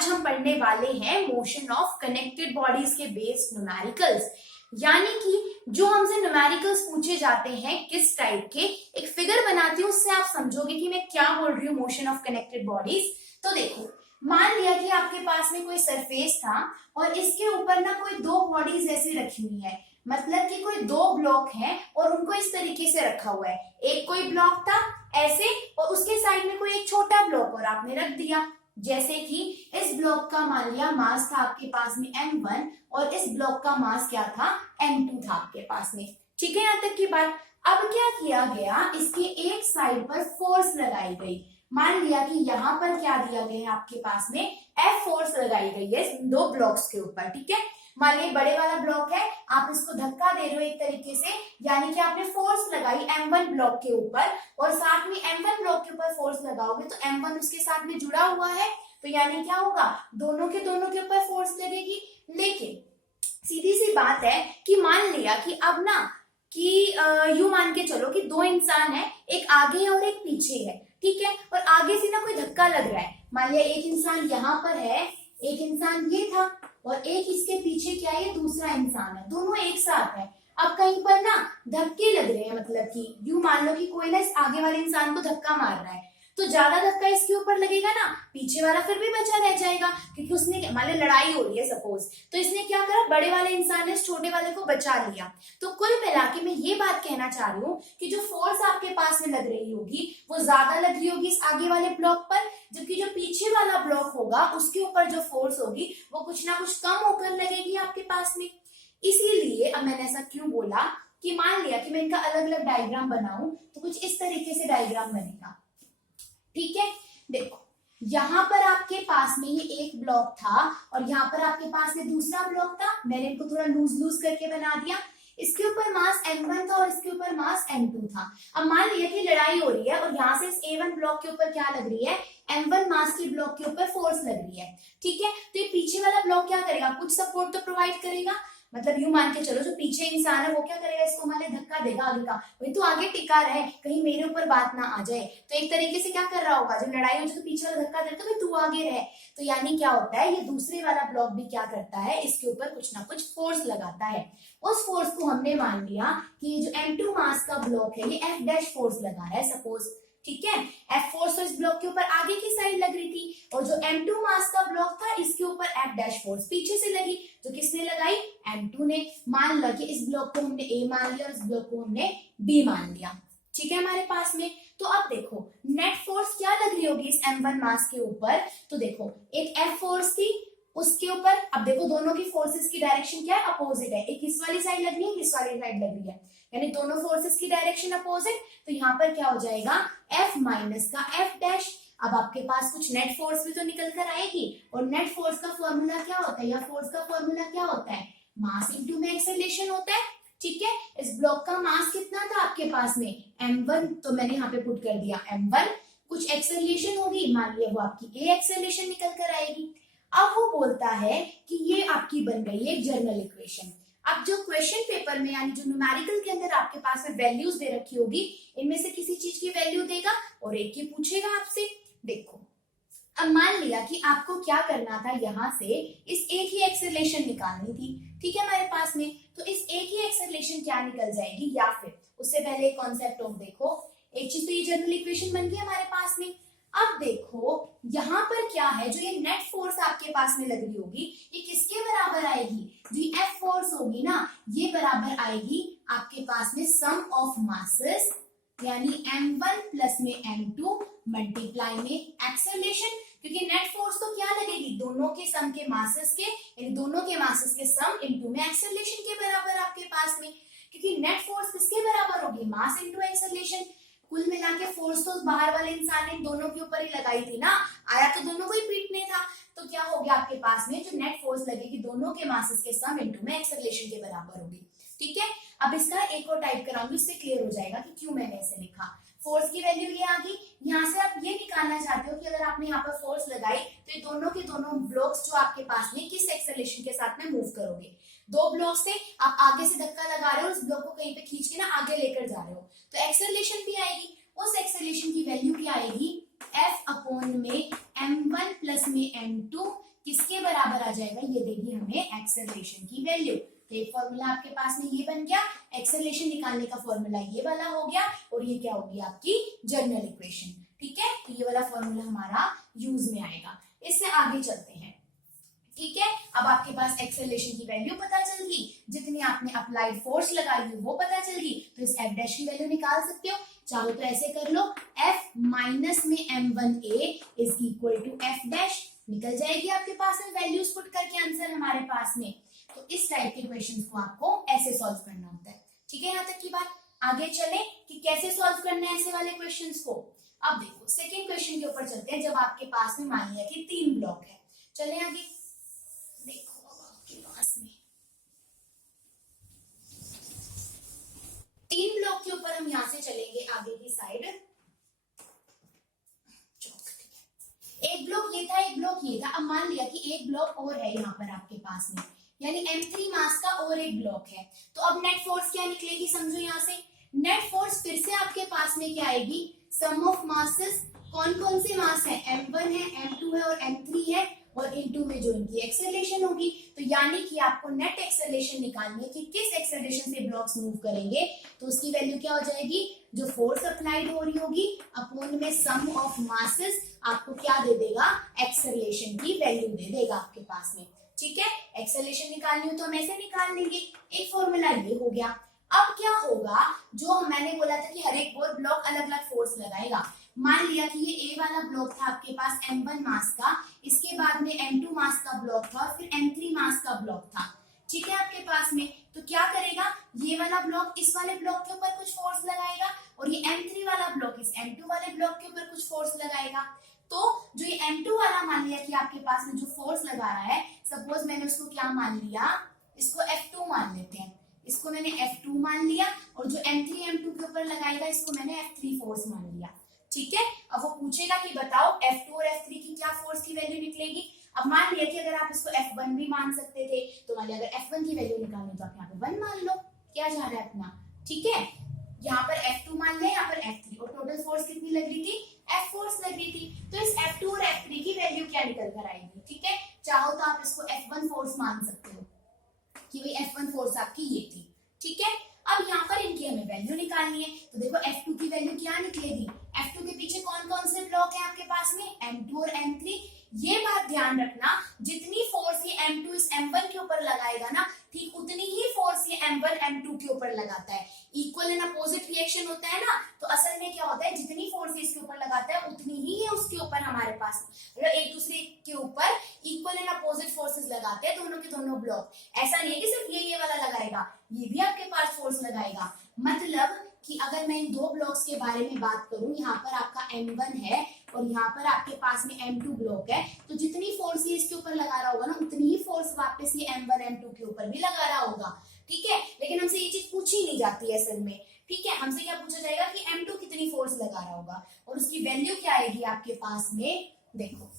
आज हम पढ़ने वाले हैं मोशन ऑफ कनेक्टेड बॉडीज के बेस्ड न्यूमेरिकल्स। यानी कि जो हमसे न्यूमेरिकल्स पूछे जाते हैं किस टाइप के, एक फिगर बनाती हूँ, उससे आप समझोगे कि मैं क्या बोल रही हूँ मोशन ऑफ कनेक्टेड बॉडीज। तो देखो, मान लिया कि आपके पास में कोई सरफेस था और इसके ऊपर ना कोई दो बॉडीज ऐसी रखी हुई है, मतलब कि कोई दो ब्लॉक हैं और उनको इस तरीके से रखा हुआ है। एक कोई ब्लॉक था ऐसे और उसके साइड में कोई एक छोटा ब्लॉक और आपने रख दिया। जैसे कि इस ब्लॉक का मान लिया मास था आपके पास में m1 और इस ब्लॉक का मास क्या था, m2 था आपके पास में। ठीक है, यहाँ तक की बात। अब क्या किया गया, इसके एक साइड पर फोर्स लगाई गई। मान लिया कि यहाँ पर क्या दिया गया है, आपके पास में F फोर्स लगाई गई है इन दो ब्लॉक्स के ऊपर। ठीक है, मान लीजिए बड़े वाला ब्लॉक है, आप इसको धक्का दे रहे हो एक तरीके से, यानी कि आपने फोर्स लगाई m1 ब्लॉक के ऊपर और साथ में m1 ब्लॉक के ऊपर फोर्स लगाओगे तो m1 उसके साथ में जुड़ा हुआ है, तो यानी क्या होगा, दोनों के ऊपर फोर्स लगेगी। लेकिन सीधी सी बात है कि मान लिया कि अब ना कि यू मान के चलो कि दो इंसान है, एक आगे और एक पीछे है। ठीक है, और आगे से ना कोई धक्का लग रहा है। मान लिया एक इंसान यहाँ पर है, एक इंसान ये था और एक इसके पीछे क्या है, दूसरा इंसान है, दोनों एक साथ है। अब कहीं पर ना धक्के लग रहे हैं, मतलब कि यूं मान लो कि कोई ना इस आगे वाले इंसान को धक्का मार रहा है, तो ज्यादा धक्का इसके ऊपर लगेगा ना, पीछे वाला फिर भी बचा रह जाएगा, क्योंकि उसने मान लो लड़ाई हो रही है सपोज, तो इसने क्या करा, बड़े वाले इंसान ने इस छोटे वाले को बचा लिया। तो कुल मिला के मैं ये बात कहना चाह रही हूँ कि जो फोर्स आपके पास में लग रही होगी वो ज्यादा लग रही होगी इस आगे वाले ब्लॉक पर, जबकि जो पीछे वाला ब्लॉक होगा उसके ऊपर जो फोर्स होगी वो कुछ ना कुछ कम होकर लगेगी आपके पास में। इसीलिए अब मैंने ऐसा क्यों बोला कि मान लिया कि मैं इनका अलग अलग डायग्राम बनाऊं तो कुछ इस तरीके से डायग्राम बनेगा। ठीक है, देखो यहाँ पर आपके पास में ये एक ब्लॉक था और यहाँ पर आपके पास में दूसरा ब्लॉक था। मैंने इनको थोड़ा लूज करके बना दिया। इसके ऊपर मास m1 था और इसके ऊपर मास m2 था। अब मान लिया कि लड़ाई हो रही है और यहाँ से इस a1 ब्लॉक के ऊपर क्या लग रही है, m1 मास के ब्लॉक के ऊपर फोर्स लग रही है। ठीक है, तो ये पीछे वाला ब्लॉक क्या करेगा, कुछ सपोर्ट तो प्रोवाइड करेगा। मतलब यूं मान के चलो जो पीछे इंसान है वो क्या करेगा, इसको मान ले धक्का देगा आगे का, भाई तू आगे टिका रहे, कहीं मेरे ऊपर बात ना आ जाए। तो एक तरीके से क्या कर रहा होगा, जब लड़ाई हो तो पीछे वाला धक्का देता है, तू आगे रहे। तो यानी क्या होता है, ये दूसरे वाला ब्लॉक भी क्या करता है, इसके ऊपर कुछ ना कुछ फोर्स लगाता है। उस फोर्स को हमने मान लिया कि जो m2 मास का ब्लॉक है ये F डैश फोर्स लगा रहा है सपोज। ठीक है, F फोर्स तो इस ब्लॉक के ऊपर आगे की साइड लग रही थी और जो m2 मास का ब्लॉक था इसके ऊपर F डैश फोर्स पीछे से लगी। तो किसने लगाई, m2 ने। मान लो कि इस ब्लॉक को हमने A मान लिया और इस ब्लॉक को हमने B मान लिया। ठीक है हमारे पास में। तो अब देखो नेट फोर्स क्या लग रही होगी इस m1 मास के ऊपर, तो देखो एक F फोर्स थी उसके ऊपर। अब देखो दोनों की फोर्सेस की डायरेक्शन क्या है, अपोजिट है। एक इस वाली साइड लग रही है, इस वाली साइड लग रही है, यानी दोनों फोर्सेस की डायरेक्शन अपोजिट। तो यहाँ पर क्या हो जाएगा, F माइनस का F डैश। अब आपके पास कुछ नेट फोर्स भी तो निकल कर आएगी और नेट फोर्स का फॉर्मूला क्या होता है, या फोर्स का फॉर्मूला क्या होता है, मास इंटू में एक्सेलरेशन होता है। ठीक है, इस ब्लॉक का मास कितना था आपके पास में, m1, तो मैंने यहाँ पे पुट कर दिया m1, कुछ एक्सेलरेशन होगी, मान लिया वो आपकी a एक्सेलरेशन निकल कर आएगी। अब वो बोलता है कि ये आपकी बन गई है जर्नल इक्वेशन। अब जो क्वेश्चन पेपर में यानी जो न्यूमेरिकल के अंदर आपके पास में वैल्यूज दे रखी होगी, इनमें से किसी चीज की वैल्यू देगा और एक ही पूछेगा आपसे। देखो अब मान लिया कि आपको क्या करना था, यहाँ से इस एक ही एक्सेलरेशन निकालनी थी। ठीक है हमारे पास में, तो इस एक ही एक्सेलरेशन क्या निकल जाएगी, या फिर उससे पहले कॉन्सेप्ट ऑफ देखो, एक चीज तो ये जर्नल इक्वेशन बन गई हमारे पास में। अब देखो यहाँ पर क्या है, जो ये नेट फोर्स आपके पास में लग रही होगी ये किसके बराबर आएगी, जो F फोर्स होगी ना ये बराबर आएगी आपके पास में सम ऑफ मासेस, यानी m1 प्लस में m2 मल्टीप्लाई में एक्सेलरेशन। क्योंकि नेट फोर्स तो क्या लगेगी, दोनों के सम के मासेस के, यानी दोनों के मासेस के सम इनटू में एक्सेलरेशन के बराबर आपके पास में। क्योंकि नेट फोर्स किसके बराबर होगी, मास इनटू एक्सेलरेशन। कुल मिला के फोर्स तो बाहर वाले इंसान ने दोनों के ऊपर ही लगाई थी ना, आया तो दोनों को ही पीटने था। तो क्या हो गया आपके पास में, जो नेट फोर्स लगेगी दोनों के मासेस के सम इनटू में एक्सेलरेशन के बराबर होगी। ठीक है, अब इसका एक और टाइप कराऊंगी, उससे क्लियर हो जाएगा कि क्यों मैंने ऐसे लिखा। फोर्स की वैल्यू ये आ गई, यहाँ से आप ये निकालना चाहते हो कि अगर आपने यहाँ पर फोर्स लगाई तो ये दोनों के दोनों ब्लॉक्स जो आपके पास में किस एक्सेलरेशन के साथ में मूव करोगे। दो ब्लॉक से आप आगे से धक्का लगा रहे हो, उस ब्लॉक को कहीं पे खींच के ना आगे लेकर जा रहे हो, तो एक्सेलरेशन भी आएगी। उस एक्सेलरेशन की वैल्यू क्या आएगी, F अपॉन में m1 प्लस में m2 बराबर आ जाएगा, ये देगी हमें एक्सेलरेशन की वैल्यू। तो एक फॉर्मूला आपके पास में ये बन गया, एक्सेलरेशन निकालने का फॉर्मूला ये वाला हो गया, और ये क्या होगी आपकी जनरल इक्वेशन। ठीक है, तो ये वाला फॉर्मूला हमारा यूज में आएगा। इससे आगे चलते हैं। ठीक है, अब आपके पास एक्सेलरेशन की वैल्यू पता चल गई, जितनी आपने अप्लाइड फोर्स लगाई हुई वो पता चल गई, तो इस एफ डैश की वैल्यू निकाल सकते हो। चाहो तो ऐसे कर लो, एफ माइनस में m1a is equal to F dash, निकल जाएगी आपके पास में वैल्यूज पुट करके आंसर हमारे पास में। तो इस टाइप के क्वेश्चंस को आपको ऐसे सॉल्व करना होता है। ठीक है, यहाँ तक की बात। आगे चले कि कैसे सॉल्व करना है ऐसे वाले क्वेश्चंस को। अब देखो सेकेंड क्वेश्चन के ऊपर चलते हैं। जब आपके पास में मान लिया कि 3 ब्लॉक है, चले आगे। देखो अब आपके पास में 3 ब्लॉक के ऊपर हम यहां से चलेंगे आगे की साइड। एक ब्लॉक ये था, एक ब्लॉक ये था। अब मान लिया कि एक ब्लॉक और है यहाँ पर आपके पास में, यानी m3 मास का और एक ब्लॉक है। तो अब नेट फोर्स क्या निकलेगी, समझो यहाँ से। नेट फोर्स फिर से आपके पास में क्या आएगी, सम ऑफ मासेस। कौन कौन से मास है, m1 है, m2 है और m3 है, और इनटू में जो इनकी एक्सेलरेशन होगी। तो यानी कि आपको नेट एक्सेलरेशन निकालनी है कि किस एक्सेलरेशन से ब्लॉक्स मूव करेंगे। तो उसकी वैल्यू क्या हो जाएगी, जो फोर्स अप्लाइड हो रही होगी अपॉन में सम ऑफ मासेस, आपको क्या दे देगा, एक्सेलरेशन की वैल्यू दे देगा आपके पास में। ठीक है, एक्सेलरेशन निकालनी हो तो हम ऐसे निकाल लेंगे। एक फॉर्मूला ये हो गया। अब क्या होगा, जो मैंने बोला था कि हर एक ब्लॉक अलग अलग फोर्स लगाएगा। मान लिया कि ये ए वाला ब्लॉक था आपके पास m1 मास का, इसके बाद में m2 मास का ब्लॉक था, और फिर m3 मास का ब्लॉक था। ठीक है, आपके पास में तो क्या करेगा, ये वाला ब्लॉक इस वाले ब्लॉक के ऊपर कुछ फोर्स लगाएगा, और ये m3 वाला ब्लॉक इस m2 वाले ब्लॉक के ऊपर कुछ फोर्स लगाएगा। तो जो ये m2 वाला मान लिया कि आपके पास में जो फोर्स लगा रहा है, सपोज मैंने उसको क्या मान लिया, इसको F2 मान लेते हैं। इसको मैंने F2 मान लिया, और जो m3 m2 के ऊपर लगाएगा इसको मैंने F3 फोर्स मान लिया। ठीक है, अब वो पूछेगा कि बताओ F2 और F3 की क्या फोर्स की वैल्यू निकलेगी। अब मान लिया कि अगर आप इसको F1 भी मान सकते थे, तो मान लिया अगर F1 की वैल्यू निकालनी तो आप यहाँ पे 1 मान लो, क्या जा रहा है अपना। ठीक है, यहाँ पर F2 मान लिया, यहाँ पर F3, और टोटल फोर्स कितनी लग रही थी, F फोर्स लग रही थी। तो इस F2 और F3 की वैल्यू क्या निकल कर आएगी। ठीक है, चाहो तो आप इसको F1 फोर्स मान सकते हो कि भाई F1 फोर्स आपकी ये थी। ठीक है, अब यहाँ पर इनकी हमें वैल्यू निकालनी है। तो देखो F2 की वैल्यू क्या निकलेगी, F2 के पीछे कौन कौन से ब्लॉक है आपके पास में, M2 और M3। ये बात ध्यान रखना, जितनी फोर्स ये M2 इस M1 के ऊपर लगाएगा ना, ठीक उतनी ही फोर्स ये M1 M2 के ऊपर लगाता है। इक्वल एंड अपोजिट रिएक्शन होता है ना, तो असल में क्या होता है, जितनी फोर्स इसके ऊपर लगाता है उतनी ही है उसके ऊपर हमारे पास, एक दूसरे के ऊपर इक्वल एंड अपोजिट फोर्सेस लगाते हैं दोनों के दोनों ब्लॉक। ऐसा नहीं है कि सिर्फ ये वाला लगाएगा, ये भी आपके पास फोर्स लगाएगा। मतलब कि अगर मैं इन 2 ब्लॉक्स के बारे में बात करूं, यहाँ पर आपका M1 है और यहाँ पर आपके पास में M2 ब्लॉक है, तो जितनी फोर्स ये इसके ऊपर लगा रहा होगा ना, उतनी ही फोर्स वापस ये M1 M2 के ऊपर भी लगा रहा होगा। ठीक है, लेकिन हमसे ये चीज पूछी नहीं जाती है असल में। ठीक है, हमसे क्या पूछा जाएगा कि M2 कितनी फोर्स लगा रहा होगा, और उसकी वैल्यू क्या आएगी आपके पास में, देखो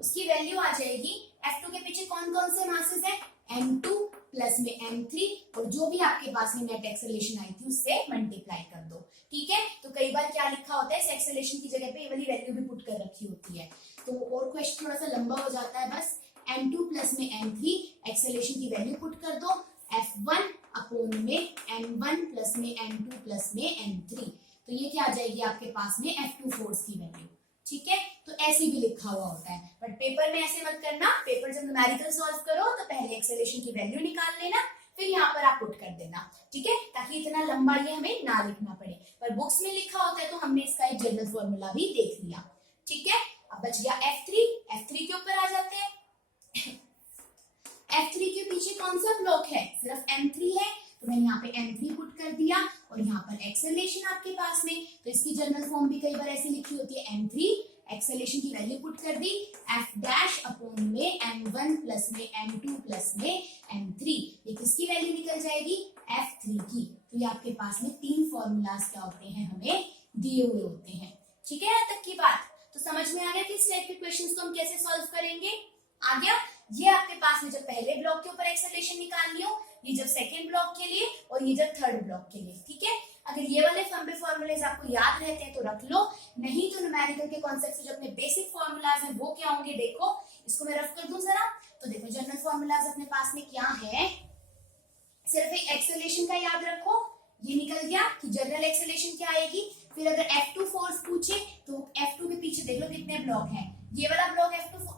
उसकी वैल्यू आ जाएगी, F2 के पीछे कौन कौन से मासेस है, M2 प्लस में M3, और जो भी आपके पास में नेट एक्सेलरेशन आई थी उससे मल्टीप्लाई कर दो। ठीक है, तो कई बार क्या लिखा होता है, इस एक्सेलरेशन की जगह पे ये वाली वैल्यू भी पुट कर रखी होती है, तो और क्वेश्चन थोड़ा सा लंबा हो जाता है। बस M2 प्लस में M3 एक्सेलरेशन की वैल्यू पुट कर दो, F1 अपॉन में M1 प्लस में M2 प्लस में M3, तो ये क्या आ जाएगी आपके पास में F2 फोर्स की वैल्यू। ठीक है, तो ऐसे भी लिखा हुआ होता है, बट पेपर में ऐसे मत करना। पेपर जब न्यूमेरिकल सॉल्व करो तो पहले एक्सेलरेशन की वैल्यू निकाल लेना, फिर यहाँ पर आप पुट कर देना। ठीक है, ताकि इतना लंबा ये हमें ना लिखना पड़े, पर बुक्स में लिखा होता है तो हमने इसका एक जनरल फॉर्मूला भी देख लिया। ठीक है, अब बच गया F3 के ऊपर आ जाते हैं। F3 के पीछे कौन सा ब्लॉक है, सिर्फ M3 है, तो मैंने यहाँ पे M3 पुट कर दिया, और यहाँ पर एक्सेलरेशन आपके पास में, तो इसकी जनरल फॉर्म भी कई बार ऐसे लिखी होती है, M3 एक्सेलरेशन की वैल्यू पुट कर दी, F डैश अपॉन में M1 प्लस में M2 प्लस में M3, ये किसकी वैल्यू निकल जाएगी, F3 की। तो ये आपके पास में 3 फॉर्मूलाज क्या होते हैं, हमें दिए हुए होते हैं। ठीक है, यहाँ तक की बात तो समझ में आ गया कि इस टाइप के क्वेश्चंस को हम कैसे सॉल्व करेंगे। आ गया, ये आपके पास में जब पहले ब्लॉक के ऊपर एक्सेलरेशन निकालनी हो, ये जब सेकंड ब्लॉक के लिए, और ये जब थर्ड ब्लॉक के लिए। ठीक है, अगर ये वाले लंबे फॉर्मूलेज आपको याद रहते हैं तो रख लो, नहीं तो न्यूमेरिकल के कॉन्सेप्ट से जो अपने बेसिक फॉर्मूलाज हैं वो क्या होंगे, देखो इसको मैं रफ कर दूं जरा। तो देखो जनरल फॉर्मूलाज अपने पास में क्या है, सिर्फ एक एक्सेलरेशन का याद रखो, ये निकल गया कि जनरल एक्सेलरेशन क्या आएगी। फिर अगर F2 फोर्स पूछे तो F2 के पीछे देख लो कितने ब्लॉक हैं, ये वाला ब्लॉक F2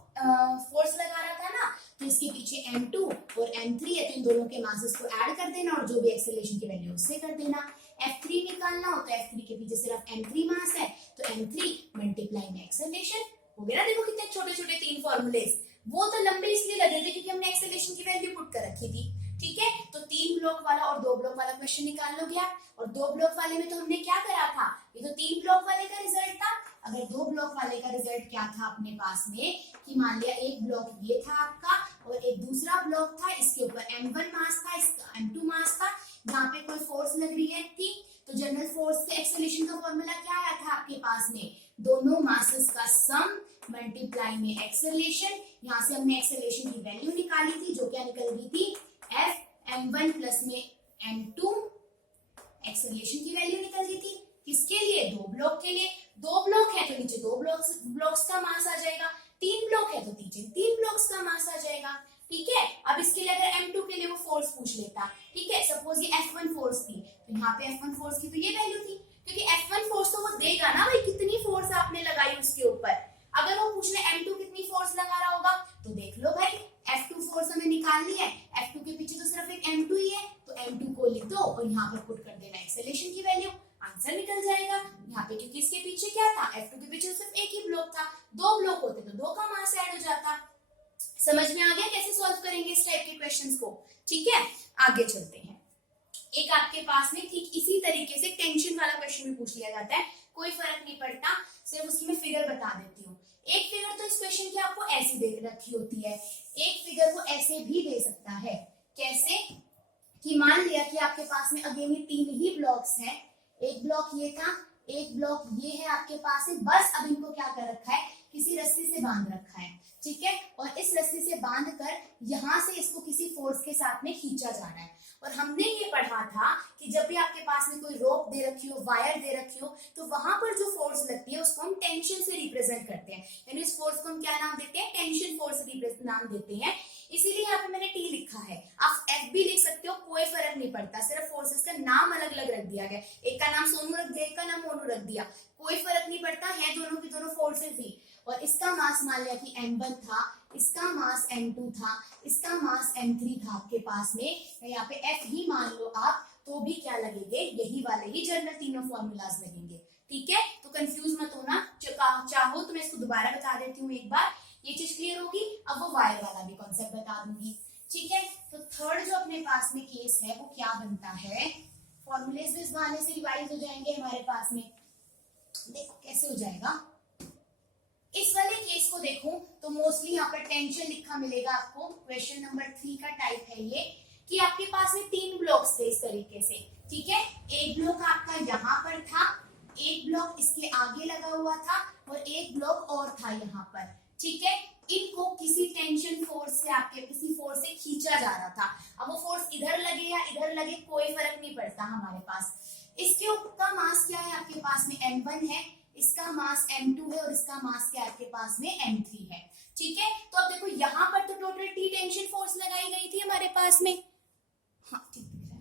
फोर्स लगा रहा था ना, तो इसके पीछे M2 और M3 है, तो इन दोनों के मासेस को ऐड कर देना और जो भी एक्सेलरेशन की वैल्यू उससे कर देना। F3 निकालना हो तो F3 के पीछे सिर्फ M3 मास है, तो M3 मल्टीप्लाई में एक्सेलरेशन हो गया ना। देखो कितने छोटे छोटे तीन फॉर्मूलेस, वो तो लंबे इसलिए लगे थे क्योंकि हमने एक्सेलरेशन की वैल्यू पुट कर रखी थी। ठीक है, तो 3 ब्लॉक वाला और 2 ब्लॉक वाला क्वेश्चन निकाल लो गया। और 2 ब्लॉक वाले में तो हमने क्या करा था, ये तो 3 ब्लॉक वाले का रिजल्ट था। अगर 2 ब्लॉक वाले का रिजल्ट क्या था अपने पास में, कि मान लिया एक ब्लॉक ये था आपका और एक दूसरा ब्लॉक था, इसके ऊपर M1 मास था, इसका M2 मास था, जहाँ पे कोई फोर्स लग रही है थी। तो जनरल फोर्स के एक्सेलरेशन का फॉर्मूला क्या आया था आपके पास में, दोनों मासेस का सम मल्टीप्लाई में एक्सेलरेशन। यहाँ से हमने एक्सेलरेशन की वैल्यू निकाली थी, जो क्या निकल गई थी, F M1 प्लस में M2, एक्सेलरेशन की वैल्यू निकल गई थी। किसके लिए, 2 ब्लॉक के लिए। 2 ब्लॉक है तो नीचे 2 ब्लॉक्स का मास आ जाएगा, 3 ब्लॉक है तो नीचे 3 ब्लॉक्स का मास आ जाएगा। ठीक है, अब इसके लिए अगर M2 के लिए वो फोर्स पूछ लेता, ठीक है, सपोज ये F1 फोर्स थी, तो यहाँ पे F1 फोर्स की तो ये वैल्यू थी, क्योंकि F1 फोर्स तो वो देगा ना भाई, कितनी फोर्स आपने लगाई उसके ऊपर। अगर वो पूछ ले M2 कितनी फोर्स लगा रहा होगा, तो देख लो भाई F2 फोर्स हमें निकालनी है, F2 के पीछे तो सिर्फ एक M2 ही है, तो M2 को लिख दो और यहाँ पर पुट कर देना एक्सेलरेशन की वैल्यू, आंसर निकल जाएगा। यहाँ पे क्योंकि इसके पीछे क्या था, F2 के पीछे सिर्फ एक ही ब्लॉक था, 2 ब्लॉक होते तो 2 का मास ऐड हो जाता। समझ में आ गया कैसे सॉल्व करेंगे इस टाइप के क्वेश्चंस को। ठीक है, आगे चलते हैं। एक आपके पास में ठीक इसी तरीके से टेंशन वाला क्वेश्चन भी पूछ लिया जाता है, कोई फर्क नहीं पड़ता, सिर्फ उसकी मैं फिगर बता देती हूँ। एक फिगर तो इस क्वेश्चन की आपको ऐसी दे रखी होती है, एक फिगर को ऐसे भी दे सकता है। कैसे, कि मान लिया कि आपके पास में अगेन ये 3 ही ब्लॉक्स हैं, एक ब्लॉक ये था, एक ब्लॉक ये है आपके पास में, बस अब इनको क्या कर रखा है, किसी रस्सी से बांध रखा है। ठीक है, और इस रस्सी से बांध कर यहाँ से इसको किसी फोर्स के साथ में खींचा जा रहा है। और हमने ये पढ़ा था कि जब भी आपके पास में कोई रोप दे रखी हो, वायर दे रखी हो, तो वहां पर जो फोर्स लगती है उसको हम टेंशन से रिप्रेजेंट करते हैं, यानी इस फोर्स को हम क्या नाम देते हैं, टेंशन फोर्स नाम देते हैं। इसीलिए यहाँ पे मैंने T लिखा है, आप F भी लिख सकते हो, कोई फर्क नहीं पड़ता, सिर्फ फोर्सेस का नाम अलग अलग रख दिया गया, एक का नाम सोनू रख दिया, एक का नाम मोनू रख दिया, कोई फर्क नहीं पड़ता, है दोनों की दोनों फोर्सेस ही। और इसका मास मान लिया कि M1 था, इसका मास M2 था, इसका मास M3 था आपके पास में, यहाँ पे F ही मान लो आप, तो भी क्या लगेंगे, यही वाले ही जनरल तीनों फॉर्मूलाज लगेंगे। ठीक है, तो कंफ्यूज मत होना, चाहो तो मैं इसको दोबारा बता देती हूँ एक बार, ये चीज क्लियर होगी। अब वो वायर वाला भी कॉन्सेप्ट बता दूंगी। ठीक है, तो थर्ड जो अपने पास में केस है वो क्या बनता है, फॉर्मूलेज इस बहाने से रिवाइज हो जाएंगे हमारे पास में। देखो कैसे हो जाएगा, इस वाले केस को देखो तो मोस्टली यहाँ पर टेंशन लिखा मिलेगा आपको, क्वेश्चन नंबर 3 का टाइप है ये, कि आपके पास में 3 ब्लॉक्स थे इस तरीके से। ठीक है, एक ब्लॉक आपका यहाँ पर था, एक ब्लॉक इसके आगे लगा हुआ था और एक ब्लॉक और था यहाँ पर। ठीक है, इनको किसी टेंशन फोर्स से, आपके किसी फोर्स से खींचा जा रहा था। अब वो फोर्स इधर लगे या इधर लगे कोई फर्क नहीं पड़ता हमारे पास। इसके ऊपर मास क्या है आपके पास में, M1 है, इसका मास M2 है और इसका मास क्या आपके पास में M3 है। ठीक है, तो अब देखो यहाँ पर तो टोटल T टेंशन फोर्स लगाई गई थी हमारे पास में। हाँ ठीक है,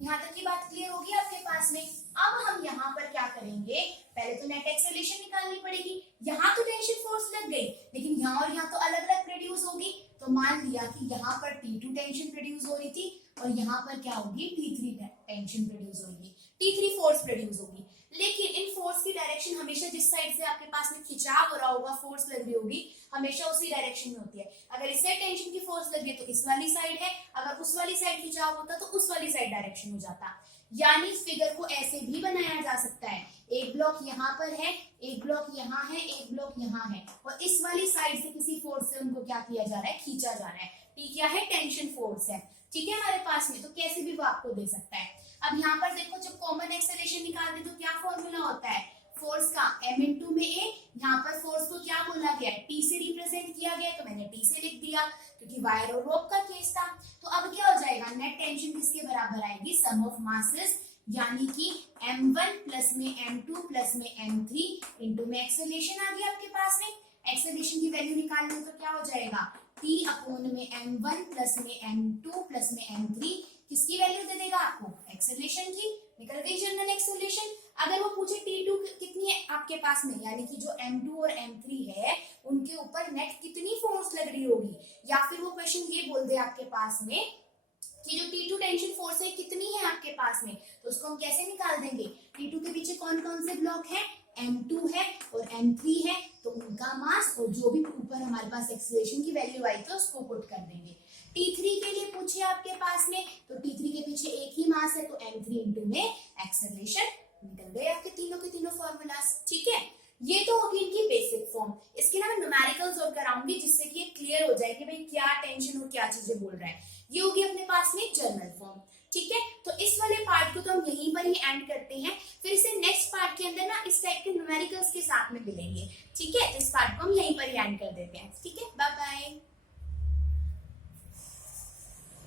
यहाँ तक की बात क्लियर होगी आपके पास में। अब हम यहाँ पर क्या करेंगे, पहले तो नेट एक्सेलरेशन निकालनी पड़ेगी। यहाँ तो टेंशन फोर्स लग गई, लेकिन यहाँ और यहाँ तो अलग अलग प्रोड्यूस होगी। तो मान लिया कि यहाँ पर T2 टेंशन प्रोड्यूस हो रही थी और यहाँ पर क्या होगी, T3 टेंशन प्रोड्यूस होगी, T3 फोर्स प्रोड्यूस होगी। लेकिन इन फोर्स की डायरेक्शन हमेशा जिस साइड से आपके पास में खिंचाव हो रहा होगा, फोर्स लग रही होगी, हमेशा उसी डायरेक्शन में होती है। अगर इस साइड टेंशन की फोर्स लगी तो इस वाली साइड है, अगर उस वाली साइड खिंचाव होता तो उस वाली साइड डायरेक्शन हो जाता। यानी फिगर को ऐसे भी बनाया जा सकता है, एक ब्लॉक यहाँ पर है, एक ब्लॉक यहाँ है, एक ब्लॉक यहाँ है, और इस वाली साइड से किसी फोर्स से उनको क्या किया जा रहा है, खींचा जा रहा है। टी क्या है, टेंशन फोर्स है। ठीक है, हमारे पास में तो कैसे भी वो आपको दे सकता है। अब यहाँ पर देखो, जब कॉमन एक्सेलरेशन निकालते तो क्या फॉर्मूला होता है, फोर्स का m में a, यहाँ पर फोर्स को क्या बोला गया है, t से रिप्रेजेंट किया गया, तो मैंने t से लिख दिया क्योंकि वायर और रोप का केस था। तो अब क्या हो जाएगा, नेट टेंशन किसके बराबर आएगी, सम ऑफ मासेस, यानी कि m1 प्लस में m2 प्लस में m3 इंटू में एक्सेलरेशन आ गया आपके पास में, एक्सेलरेशन की वैल्यू निकालनी तो क्या हो जाएगा, T अपॉन में m1 प्लस में m2 प्लस में m3, किसकी वैल्यू दे देगा आपको, एक्सेलरेशन की। निकल गई जनरल एक्सेलरेशन। अगर वो पूछे T2 कितनी है आपके पास में, यानी कि जो m2 और m3 है उनके ऊपर नेट कितनी फोर्स लग रही होगी, या फिर वो क्वेश्चन ये बोल दे आपके पास में कि जो T2 टेंशन फोर्स है कितनी है आपके पास में, तो उसको हम कैसे निकाल देंगे, T2 के पीछे कौन कौन से ब्लॉक है, m2 है और m3 है, तो उनका मास और जो भी ऊपर हमारे पास एक्सेलरेशन की वैल्यू आई तो उसको पुट कर देंगे। T3 के लिए पूछे आपके पास में, तो T3 के पीछे एक ही मास है तो m3 इंटू में एक्सेलरेशन। निकल गए आपके तीनों के तीनों फॉर्मूलाज। ठीक है, ये तो होगी इनकी बेसिक फॉर्म। इसके ना मैं न्यूमेरिकल्स और कराऊंगी जिससे कि ये क्लियर हो जाए कि भाई क्या टेंशन और क्या चीजें बोल रहा है। ये होगी अपने पास में जर्नल फॉर्म। ठीक है, तो इस वाले पार्ट को तो हम यहीं पर ही एंड करते हैं, फिर इसे नेक्स्ट पार्ट के अंदर ना इस टाइप के न्यूमेरिकल्स के साथ में मिलेंगे। ठीक है, इस पार्ट को हम यहीं पर ही एंड कर देते हैं। ठीक है।